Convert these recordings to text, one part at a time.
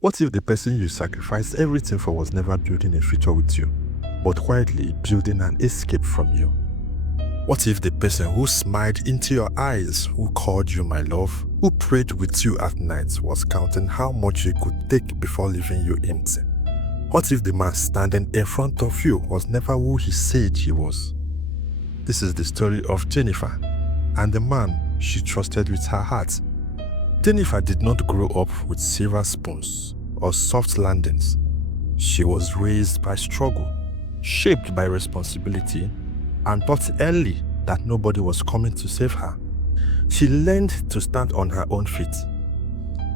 What if the person you sacrificed everything for was never building a future with you, but quietly building an escape from you? What if the person who smiled into your eyes, who called you my love, who prayed with you at night was counting how much you could take before leaving you empty? What if the man standing in front of you was never who he said he was? This is the story of Jennifer and the man she trusted with her heart. Jennifer did not grow up with silver spoons or soft landings. She was raised by struggle, shaped by responsibility, and taught early that nobody was coming to save her. She learned to stand on her own feet.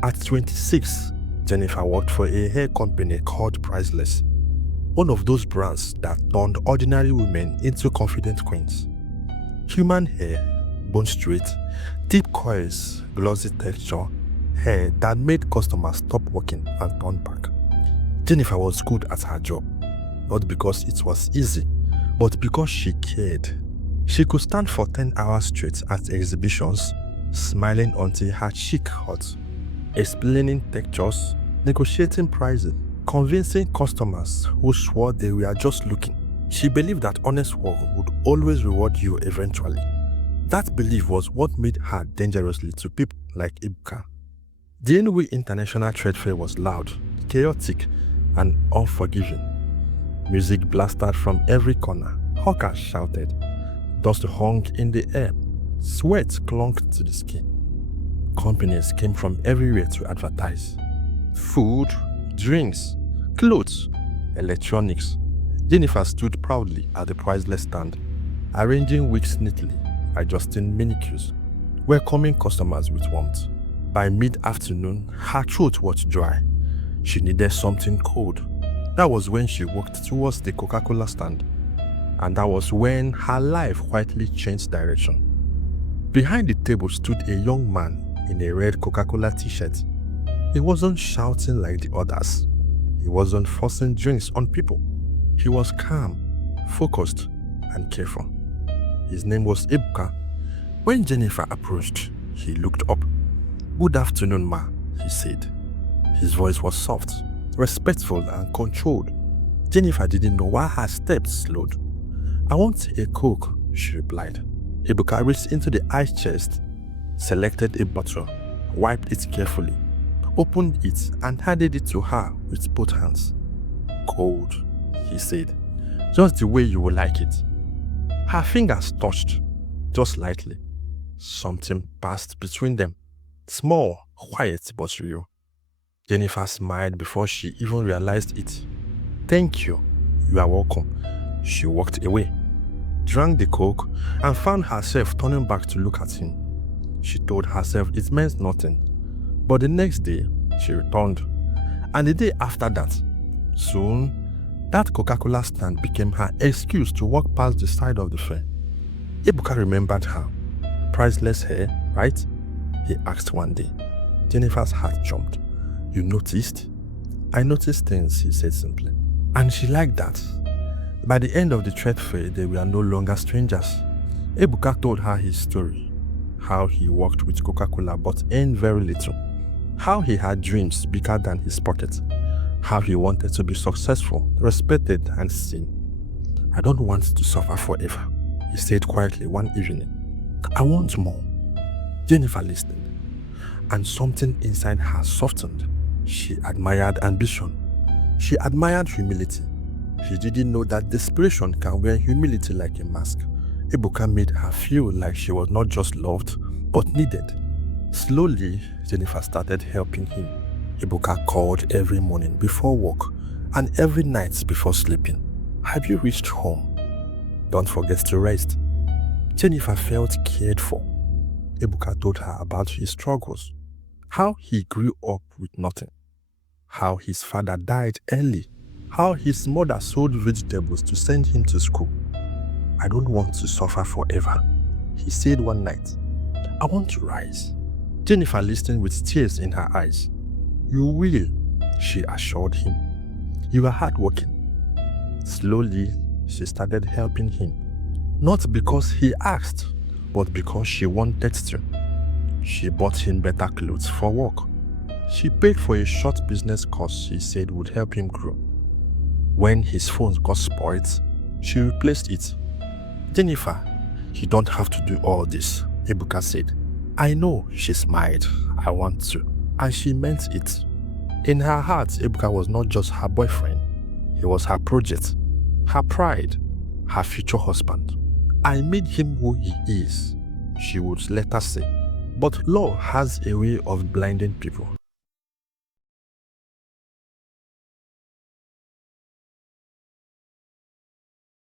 At 26, Jennifer worked for a hair company called Priceless, one of those brands that turned ordinary women into confident queens. Human hair, bone straight, deep coils, glossy texture, hair that made customers stop working and turn back. Jennifer was good at her job, not because it was easy, but because she cared. She could stand for 10 hours straight at exhibitions, smiling until her cheek hurt, explaining textures, negotiating prices, convincing customers who swore they were just looking. She believed that honest work would always reward you eventually. That belief was what made her dangerously to people like Ebuka. The Enugu International Trade Fair was loud, chaotic, and unforgiving. Music blasted from every corner, hawkers shouted, dust hung in the air, sweat clung to the skin. Companies came from everywhere to advertise. Food, drinks, clothes, electronics. Jennifer stood proudly at the Priceless stand, arranging wigs neatly, adjusting manicures, welcoming customers with warmth. By mid-afternoon, her throat was dry. She needed something cold. That was when she walked towards the Coca-Cola stand. And that was when her life quietly changed direction. Behind the table stood a young man in a red Coca-Cola t-shirt. He wasn't shouting like the others. He wasn't forcing drinks on people. He was calm, focused, and careful. His name was Ebuka. When Jennifer approached, he looked up. "Good afternoon, ma," he said. His voice was soft, respectful, and controlled. Jennifer didn't know why her steps slowed. "I want a Coke," she replied. Ebuka reached into the ice chest, selected a bottle, wiped it carefully, opened it, and handed it to her with both hands. "Cold," he said, "just the way you would like it." Her fingers touched, just lightly. Something passed between them. Small, quiet, but real. Jennifer smiled before she even realized it. "Thank you. You are welcome." She walked away, drank the Coke, and found herself turning back to look at him. She told herself it meant nothing. But the next day, she returned. And the day after that. Soon, that Coca-Cola stand became her excuse to walk past the side of the fair. Ebuka remembered her. "Priceless hair, right?" he asked one day. Jennifer's heart jumped. "You noticed?" "I noticed things," he said simply. And she liked that. By the end of the trade fair, they were no longer strangers. Ebuka told her his story. How he worked with Coca-Cola but earned very little. How he had dreams bigger than his pocket. How he wanted to be successful, respected, and seen. "I don't want to suffer forever," he said quietly one evening. "I want more." Jennifer listened, and something inside her softened. She admired ambition. She admired humility. She didn't know that desperation can wear humility like a mask. Ebuka made her feel like she was not just loved, but needed. Slowly, Jennifer started helping him. Ebuka called every morning before work and every night before sleeping. "Have you reached home? Don't forget to rest." Jennifer felt cared for. Ebuka told her about his struggles, how he grew up with nothing, how his father died early, how his mother sold vegetables to send him to school. "I don't want to suffer forever," he said one night. "I want to rise." Jennifer listened with tears in her eyes. "You will," she assured him. "You are hardworking." Slowly, she started helping him. Not because he asked, but because she wanted to. She bought him better clothes for work, She paid for a short business course she said would help him grow. When his phone got spoiled, she replaced it. Jennifer, you don't have to do all this, Ebuka said. I know, she smiled. I want to. And she meant it. In her heart, Ebuka was not just her boyfriend. He was her project, her pride, her future husband. I made him who he is, she would later say. But law has a way of blinding people.